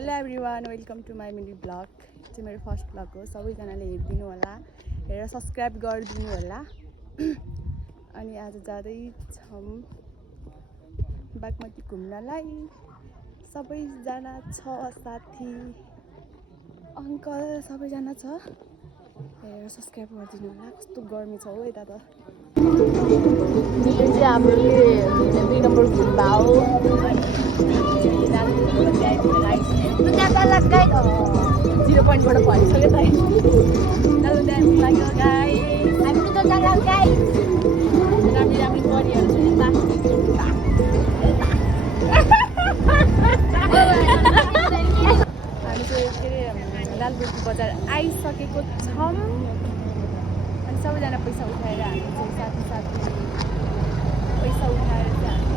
hello everyone welcome to my mini blog चाहिँ मेरो first blog हो सबैजनाले हेरिदिनु होला हेरेर सब्सक्राइब गरिदिनु होला अनि आज जाँदैछौँ बागमती घुम्नलाई सबैजना छ साथी अङ्कल सबैजना छ हेरेर सब्सक्राइब गरिदिनु होला कस्तो गर्मी छ हो यता त यो चाहिँ हाम्रो 2 नम्बर घुम्बा हो Zero point बाट भइसक्यो त नलु ड्याम लाग्यो गाइस हामी त जाँदा गाइस राम्री राम्री परिहरु छ यता हामी चाहिँ के रे लालबुटी बजार आइसकेको छौं अनि सबैजना पैसा उठाएर हामी चाहिँ साथी साथी पैसा उठाएर चाहिँ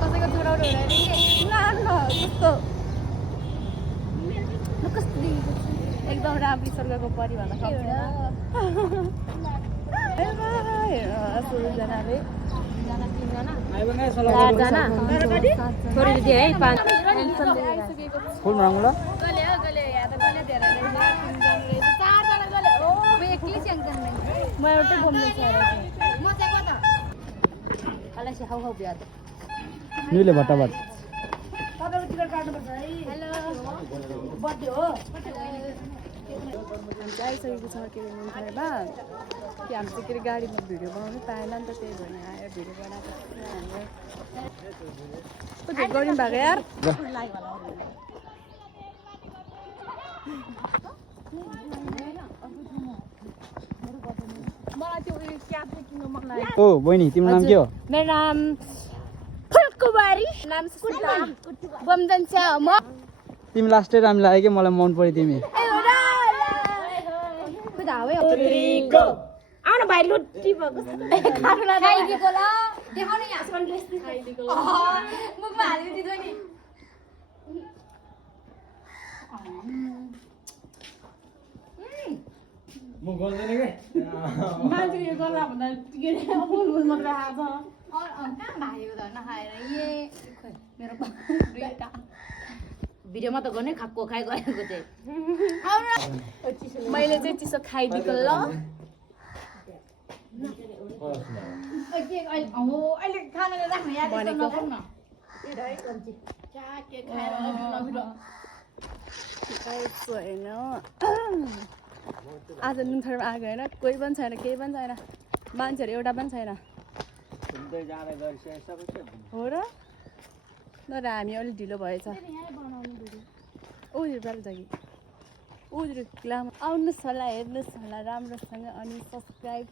कसैको चुराउनु हुँदैन कि कस्तो एकदम राम्री स्वर्गको परी भन्दा सबैजनाले म एउटै बोम्दै नुले भट्टाबाट आइसकेको छ के अरे मुन्थारमा कि हामी चाहिँ के अरे गाडीमा भिडियो बनाउनु पाएन नि त त्यही भएर आएर भिडियो बनाएको गऱ्यौँ भएको यार मलाई त्यो उयो क्याब चाहिँ किन्नु मन लाग्यो ओ बहिनी तिम्रो नाम के हो मेरो नाम फुलकुमारी नाम सुस्ता बमदन्सा म तिमी लास्टै राम्रो लाग्यो कि मलाई मन पर्यो तिमी त्रिको आउन भाइ लुटी भएको खानुलाई खाइदिएको ल देखाउन यहाँसम्म ड्रेस खाइदिएको ल मुखमा हालिदियो नि म गर्दैन के मान्छेले गर्दा भन्दा के रे बुलबुल मात्र आछ कहाँ भाइको त नखाएर मेरो दुईटा भिडियोमा त गर्ने खाएको खाइ गरेको चाहिँ मैले चाहिँ चिसो खाइदिएको ल अहिले खानाले राख्नु याद होइन आज नुनथरमा आएको होइन कोही पनि छैन केही पनि छैन मान्छेहरू एउटा पनि छैन हो र तर हामी अलिक ढिलो भएछ उयो बेला जागी उयो लामो आउनुहोस् होला हेर्नुहोस् होला राम्रोसँग अनि सब्सक्राइब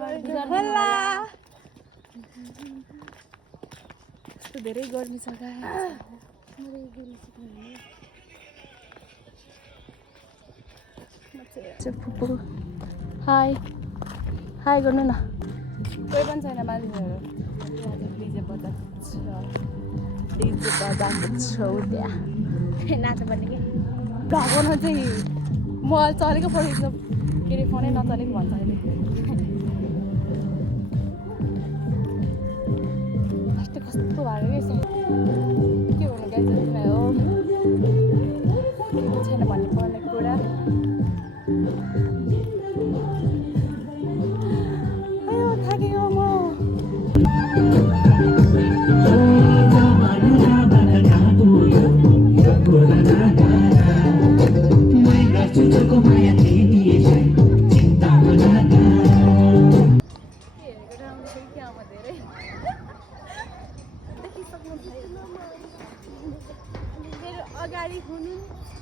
गरिदिनु होला कस्तो धेरै गर्मी छ फुपू हाई हाई गर्नु न कोही पनि छैन मान्छेहरू डिजे बजाएको छ डिजे बजाएको छौ त्यहाँ नाच्नु पर्ने कि भ्लग बनाउनु चाहिँ मोबाइल चलेको फोटो के अरे फोनै नचलेको भन्छ अहिले कस्तो कस्तो भएको के हुनु गाइस हो छैन भन्ने पर्ने कुरा थाकेको म अगाडि हुनुहुन्छ